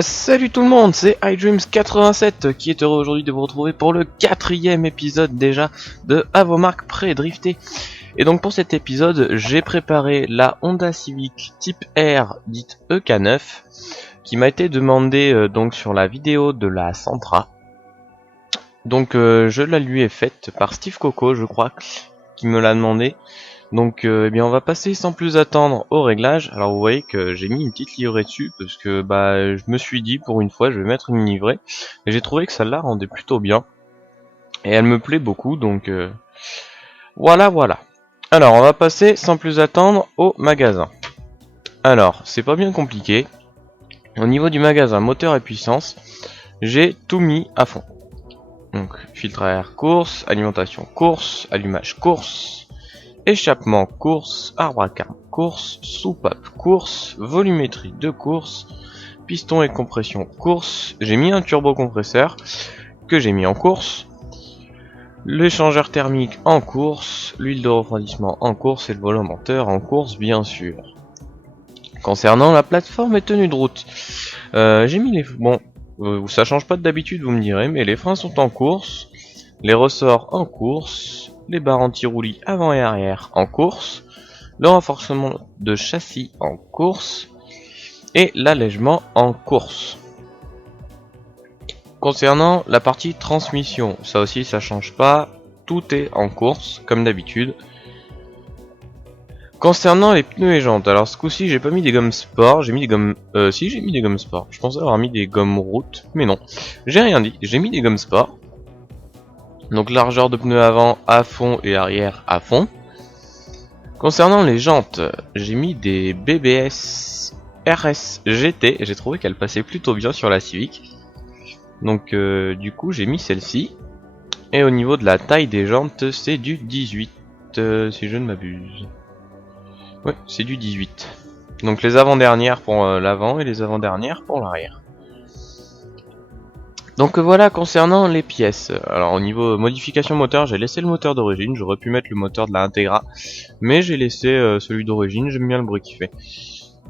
Salut tout le monde, c'est iDreams87 qui est heureux aujourd'hui de vous retrouver pour le 4e épisode déjà de À vos marques prêts drifter. Et donc pour cet épisode, j'ai préparé la Honda Civic Type R dite EK9 qui m'a été demandée donc sur la vidéo de la Sentra. Donc je la lui ai faite par Steve Coco, je crois, qui me l'a demandé. Donc eh bien on va passer sans plus attendre au réglage. Alors vous voyez que j'ai mis une petite livrée dessus parce que je me suis dit pour une fois je vais mettre une livrée et j'ai trouvé que ça la rendait plutôt bien et elle me plaît beaucoup donc voilà. Alors on va passer sans plus attendre au magasin. Alors c'est pas bien compliqué. Au niveau du magasin moteur et puissance, j'ai tout mis à fond. Donc filtre à air course, alimentation course, allumage course, échappement course, arbre à cam course, soupape course, volumétrie de course, piston et compression course. J'ai mis un turbo compresseur que j'ai mis en course, l'échangeur thermique en course, l'huile de refroidissement en course et le volant moteur en course bien sûr. Concernant la plateforme et tenue de route, j'ai mis les... ça change pas d'habitude vous me direz, mais les freins sont en course, les ressorts en course, les barres anti-roulis avant et arrière en course, le renforcement de châssis en course et l'allègement en course. Concernant la partie transmission, ça aussi ça change pas, tout est en course comme d'habitude. Concernant les pneus et jantes, alors ce coup-ci j'ai pas mis des gommes sport, j'ai mis des gommes... si j'ai mis des gommes sport, je pensais avoir mis des gommes route, mais non, j'ai rien dit, j'ai mis des gommes sport. Donc largeur de pneus avant à fond et arrière à fond. Concernant les jantes, j'ai mis des BBS RS GT, j'ai trouvé qu'elles passaient plutôt bien sur la Civic. Donc du coup j'ai mis celle-ci. Et au niveau de la taille des jantes, c'est du 18, si je ne m'abuse. Ouais, c'est du 18. Donc les avant-dernières pour l'avant et les avant-dernières pour l'arrière. Donc voilà concernant les pièces. Alors au niveau modification moteur, j'ai laissé le moteur d'origine, j'aurais pu mettre le moteur de la Integra, mais j'ai laissé celui d'origine, j'aime bien le bruit qu'il fait.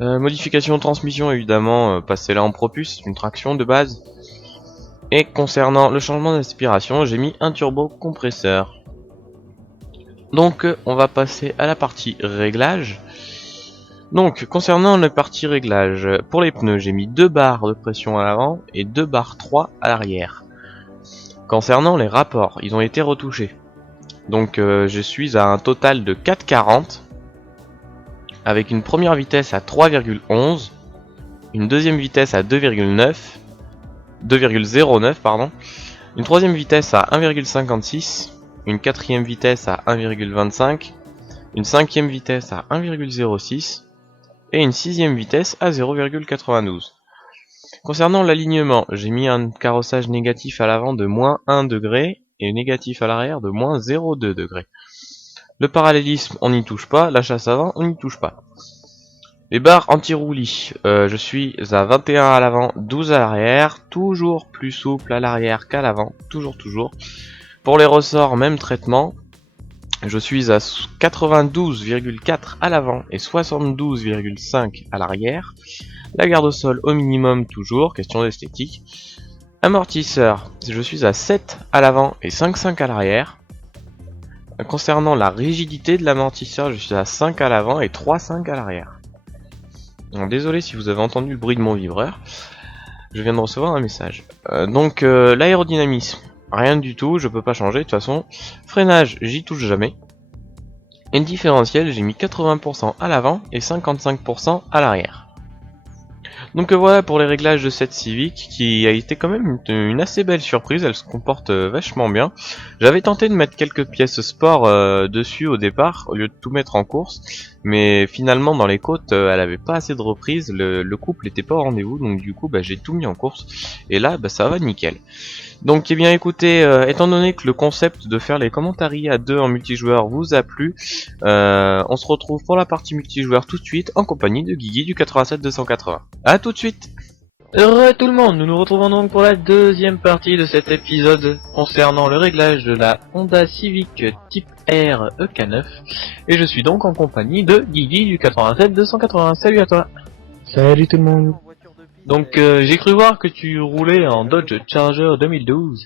Modification transmission évidemment, passer là en propulse, c'est une traction de base. Et concernant le changement d'aspiration, j'ai mis un turbo compresseur. Donc on va passer à la partie réglage. Donc, concernant la partie réglage, pour les pneus, j'ai mis 2 barres de pression à l'avant et 2 barres 3 à l'arrière. Concernant les rapports, ils ont été retouchés. Donc, je suis à un total de 4,40 avec une première vitesse à 3,11, une deuxième vitesse à 2,09 pardon, une troisième vitesse à 1,56, une quatrième vitesse à 1,25, une cinquième vitesse à 1,06 et une sixième vitesse à 0,92. Concernant l'alignement, j'ai mis un carrossage négatif à l'avant de moins 1 degré et négatif à l'arrière de moins 0,2 degré. Le parallélisme, on n'y touche pas, la chasse avant, on n'y touche pas. Les barres anti-roulis, je suis à 21 à l'avant, 12 à l'arrière, toujours plus souple à l'arrière qu'à l'avant, toujours. Pour les ressorts, même traitement. Je suis à 92,4 à l'avant et 72,5 à l'arrière. La garde au sol au minimum toujours, question d'esthétique. Amortisseur, je suis à 7 à l'avant et 5,5 à l'arrière. Concernant la rigidité de l'amortisseur, je suis à 5 à l'avant et 3,5 à l'arrière. Désolé si vous avez entendu le bruit de mon vibreur, je viens de recevoir un message. L'aérodynamisme. Rien du tout, je peux pas changer de toute façon. Freinage, j'y touche jamais. Et le différentiel, j'ai mis 80% à l'avant et 55% à l'arrière. Donc voilà pour les réglages de cette Civic qui a été quand même une assez belle surprise, elle se comporte vachement bien. J'avais tenté de mettre quelques pièces sport dessus au départ au lieu de tout mettre en course, mais finalement dans les côtes elle avait pas assez de reprises, le couple était pas au rendez-vous, donc du coup j'ai tout mis en course et là ça va nickel. Donc eh bien écoutez, étant donné que le concept de faire les commentaires à 2 en multijoueur vous a plu, on se retrouve pour la partie multijoueur tout de suite en compagnie de Guigui du 87-280. A tout de suite. Heureux tout le monde, nous nous retrouvons donc pour la deuxième partie de cet épisode concernant le réglage de la Honda Civic Type R EK9. Et je suis donc en compagnie de Guigui du 87-280. Salut à toi. Salut tout le monde. Donc j'ai cru voir que tu roulais en Dodge Charger 2012.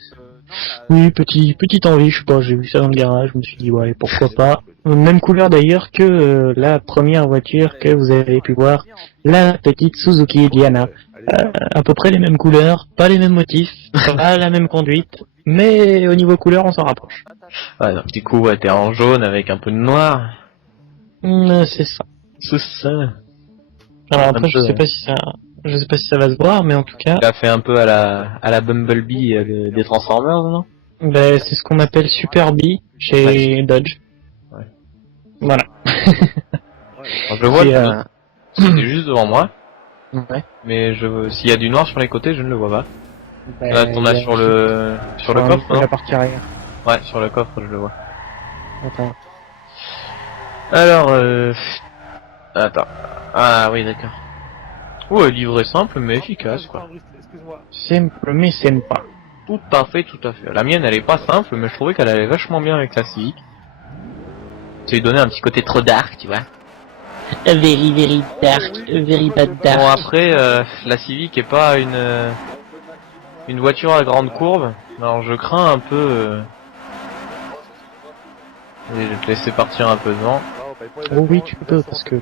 Oui, petite envie, je sais pas, j'ai vu ça dans le garage, je me suis dit ouais, pourquoi pas. Même couleur d'ailleurs que la première voiture que vous avez pu voir, la petite Suzuki Diana. À peu près les mêmes couleurs, pas les mêmes motifs, pas la même conduite, mais au niveau couleur on s'en rapproche. Ouais, donc du coup, ouais, t'es en jaune avec un peu de noir. C'est ça. C'est ça. Alors Un après peu, je sais pas si ça va se voir, mais en tout cas, tu as fait un peu à la Bumblebee des Transformers, non? ben, c'est ce qu'on appelle Super B chez Dodge. Ouais. Voilà. Alors, je le vois, C'est, c'est juste devant moi, ouais. mais s'il y a du noir sur les côtés, je ne le vois pas. Là, Ben, t'en il as y a sur le coffre, sur non? la partie arrière. Ouais, sur le coffre, je le vois. Attends. Alors, attends. Ah oui, d'accord. Ouais, livré simple, mais efficace, quoi. Simple mais sympa. Tout à fait, tout à fait. La mienne, elle est pas simple, mais je trouvais qu'elle allait vachement bien avec la Civic. Ça lui donnait un petit côté trop dark, tu vois. Very dark, very bad dark. Bon, après, la Civic est pas une voiture à grande courbe. Alors, je crains un peu... Et je vais te laisser partir un peu devant. Oh oui, tu peux, parce que...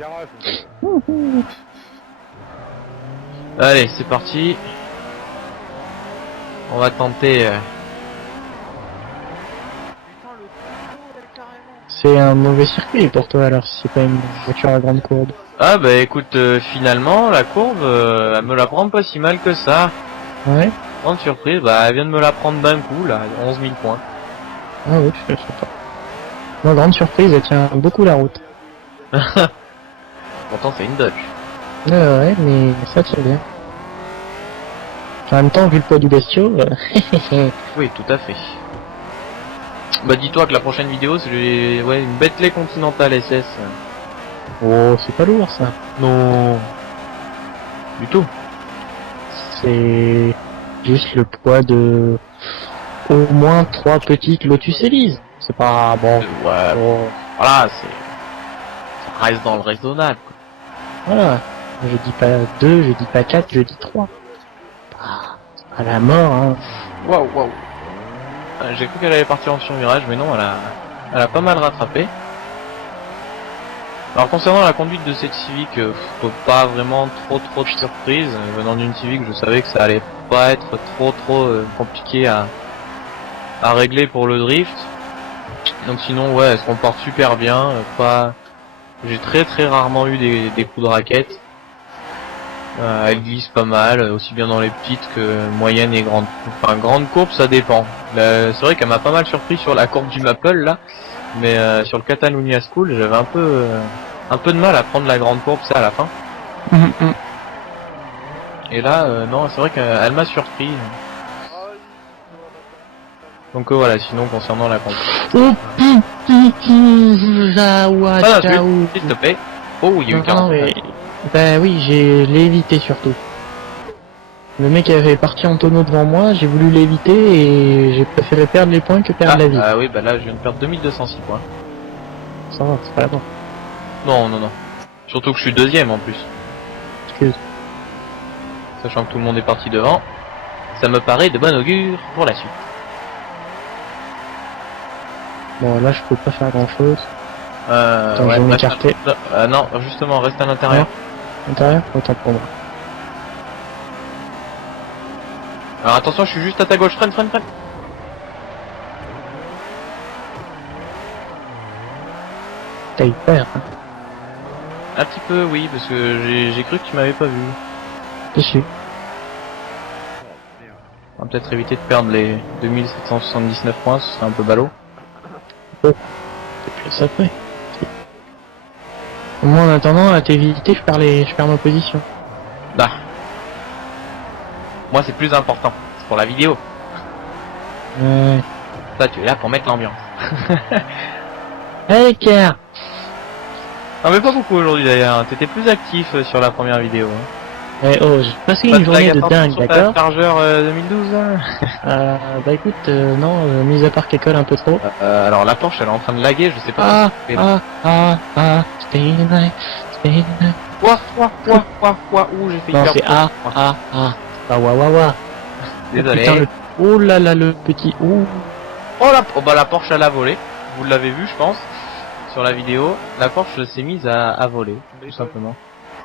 Allez, c'est parti. On va tenter... C'est un mauvais circuit pour toi alors, si c'est pas une voiture à grande courbe. Ah bah écoute, finalement, la courbe, elle me la prend pas si mal que ça. Ouais. Grande surprise, bah elle vient de me la prendre d'un coup, là, 11 000 points. Ah oui, je sais pas. Non, grande surprise, elle tient beaucoup la route. Pourtant, c'est une Dodge. Ouais, mais ça tient bien. En même temps, vu le poids du bestiau... Oui, tout à fait. Bah dis-toi que la prochaine vidéo, c'est une Bentley Continental SS. Oh, c'est pas lourd ça. Non. Du tout. C'est juste le poids de au moins 3 petites Lotus Elise. C'est pas bon. Ouais, Oh, voilà, ça reste dans le raisonnable, quoi. voilà. Je dis pas 2, je dis pas 4, je dis 3. C'est pas la mort, hein. Waouh, waouh. J'ai cru qu'elle allait partir en survirage, mais non, elle a pas mal rattrapé. Alors concernant la conduite de cette Civic, pas vraiment trop de surprise. Venant d'une Civic, je savais que ça allait pas être trop compliqué à régler pour le drift. Donc sinon, ouais, elle se comporte super bien. J'ai très rarement eu des coups de raquette. Elle glisse pas mal, aussi bien dans les petites que moyennes et grandes. Enfin, grande courbe, ça dépend. C'est vrai qu'elle m'a pas mal surpris sur la courbe du Maple là, mais sur le Catalunya School, j'avais un peu de mal à prendre la grande courbe, ça à la fin. Et là, non, c'est vrai qu'elle m'a surpris. Donc voilà, sinon concernant la conduite. Oh S'il te plaît. Oh, il y a eu 40. mais... Bah oui, je l'ai évité surtout. Le mec avait parti en tonneau devant moi, j'ai voulu l'éviter et j'ai préféré perdre les points que perdre la vie. Ah oui, bah là je viens de perdre 2206 points. Ça va, c'est pas la mort. Non. Surtout que je suis deuxième en plus. Excuse. Sachant que tout le monde est parti devant. Ça me paraît de bon augure pour la suite. Bon, là je peux pas faire grand chose. Attends, Ouais, je vais m'écarter. non, justement, reste à l'intérieur. Intérieur, autant pour moi. Alors attention, je suis juste à ta gauche, freine. T'as eu peur, hein. Un petit peu, oui, parce que j'ai cru que tu m'avais pas vu. Dessus. On va peut-être éviter de perdre les 2779 points, ce serait un peu ballot. Et puis ça fait. Au moins en attendant, à t'éviter, je perds ma position. Bah. Moi c'est plus important, c'est pour la vidéo. Toi tu es là pour mettre l'ambiance. Hey, Kerr! Non mais pas beaucoup aujourd'hui d'ailleurs, t'étais plus actif sur la première vidéo. Eh oh, j'ai passé une journée de dingue, d'accord? Chargeur 2012 là. Bah écoute, non, mis à part qu'elle colle un peu trop. Alors la Porsche elle est en train de laguer, je sais pas. Stay the night, stay the night. Ouh, j'ai fait Non, hyper c'est fort. Ah, wa. Désolé. Putain, oh là là, le petit, ouh. Bah la Porsche elle a volé. Vous l'avez vu, je pense, sur la vidéo. La Porsche s'est mise à voler, tout simplement.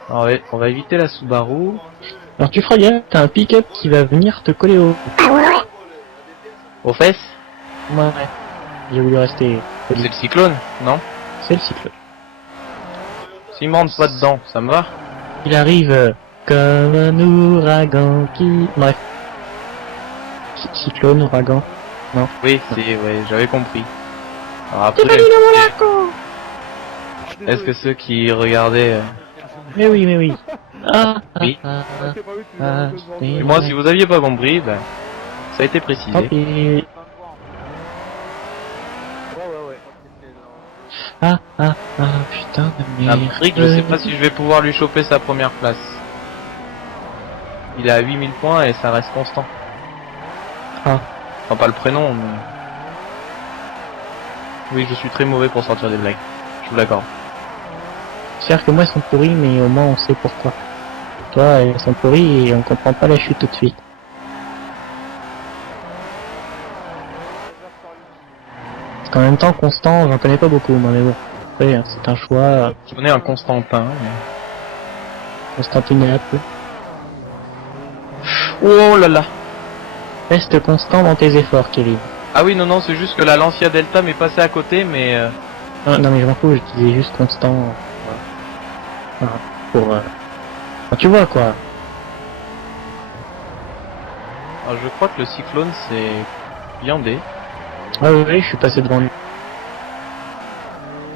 Alors, ouais, on va éviter la Subaru. Alors tu feras gaffe, t'as un pick-up qui va venir te coller Aux fesses. Ouais. J'ai voulu rester C'est le cyclone, non? C'est le cyclone. S'il me rentre pas dedans, ça me va? Il arrive comme un ouragan qui... Bref. Cyclone, ouragan. Oui, ouais, j'avais compris. Alors après, est-ce que ceux qui regardaient... Mais oui. Oui. Et moi, si vous aviez pas compris, ben, ça a été précisé. Tant pis. Putain de merde. Brick, je sais pas si je vais pouvoir lui choper sa première place. Il est à 8000 points et ça reste constant. Ah. Enfin, pas le prénom, mais... Oui, je suis très mauvais pour sortir des blagues. Je vous l'accorde. C'est-à-dire que moi, ils sont pourris, mais au moins, on sait pourquoi. Toi, ils sont pourris et on comprend pas la chute tout de suite. Parce qu'en même temps, Constant, j'en connais pas beaucoup, moi, mais bon. Après, c'est un choix. Je connais un Constantin. Mais... Constantinople. Oh là là. Reste constant dans tes efforts, Kelly. Ah oui, non, c'est juste que la Lancia Delta m'est passée à côté, mais... Non, mais je m'en fous, je disais juste constant. Voilà. Pour... Enfin, tu vois, quoi. Alors, je crois que le Cyclone, c'est... viandé. Ah oui, je suis passé devant lui.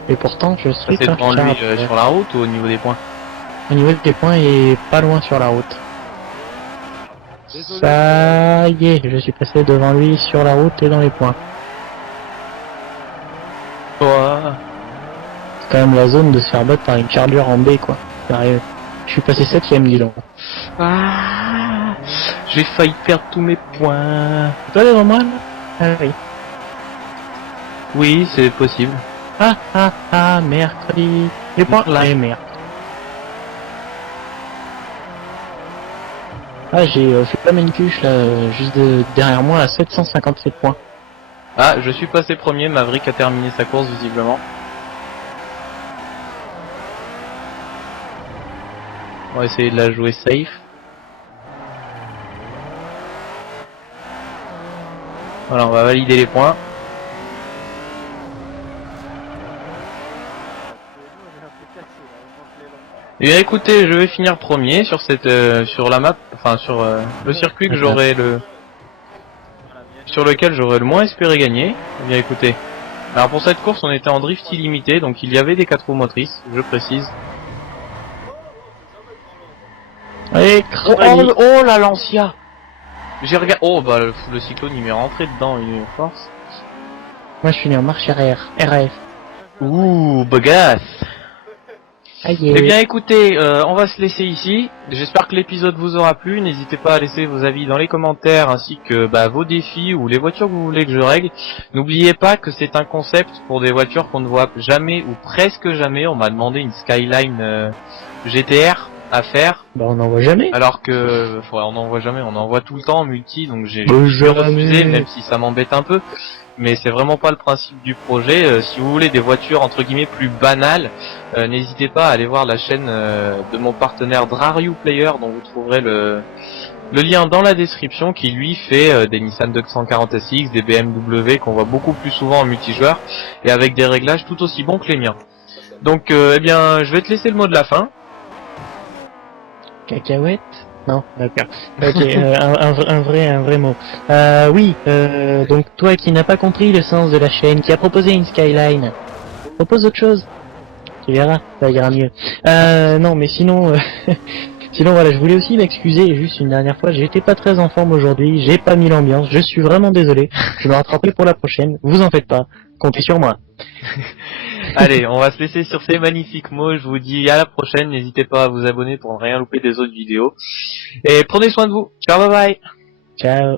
Et pourtant, je suis C'est devant lui sur la route ou au niveau des points? Au niveau des points, il est pas loin sur la route. Ça y est, je suis passé devant lui sur la route et dans les points. Toi... C'est quand même la zone de se faire battre par une Charger en B, quoi. Sérieux. Je suis passé 7ème, dis donc. Ah, j'ai failli perdre tous mes points. Toi devant moi, là? Ah oui. Oui, c'est possible. Mercredi. Les points là, et merde. Ah, j'ai fait pas une cuche là, juste derrière moi à 757 points. Ah, je suis passé premier, Maverick a terminé sa course visiblement. On va essayer de la jouer safe. Voilà, on va valider les points. Et bien écoutez, je vais finir premier sur cette sur la map, enfin sur le circuit que j'aurai sur lequel j'aurais le moins espéré gagner. Eh bien écoutez, alors pour cette course on était en drift illimité, donc il y avait des 4 roues motrices, je précise. Allez, Oh la Lancia. J'ai regardé. Oh bah le cyclone il m'est rentré dedans, une force. Moi je suis né en marche arrière, RAF. Ouh, bagasse. Aïe. Eh bien écoutez, on va se laisser ici. J'espère que l'épisode vous aura plu. N'hésitez pas à laisser vos avis dans les commentaires ainsi que vos défis ou les voitures que vous voulez que je règle. N'oubliez pas que c'est un concept pour des voitures qu'on ne voit jamais ou presque jamais. On m'a demandé une Skyline GTR à faire. Bah on n'en voit jamais. Alors que on n'en voit jamais, on en voit tout le temps en multi, donc j'ai jamais. refusé, même si ça m'embête un peu. Mais c'est vraiment pas le principe du projet. Si vous voulez des voitures entre guillemets plus banales, n'hésitez pas à aller voir la chaîne de mon partenaire Drariu Player, dont vous trouverez le lien dans la description, qui lui fait des Nissan 240 SX, des BMW qu'on voit beaucoup plus souvent en multijoueur, et avec des réglages tout aussi bons que les miens. Donc eh bien je vais te laisser le mot de la fin. Cacahuète? Non, d'accord. Ok, un vrai mot. Oui, donc toi qui n'as pas compris le sens de la chaîne, qui a proposé une Skyline, propose autre chose. Tu verras, ça ira mieux. Non, mais sinon, sinon voilà, je voulais aussi m'excuser juste une dernière fois. J'étais pas très en forme aujourd'hui, j'ai pas mis l'ambiance. Je suis vraiment désolé. Je vais me rattraper pour la prochaine. Vous en faites pas, comptez sur moi. Allez, on va se laisser sur ces magnifiques mots. Je vous dis à la prochaine. N'hésitez pas à vous abonner pour ne rien louper des autres vidéos. Et prenez soin de vous. Ciao, bye bye. Ciao.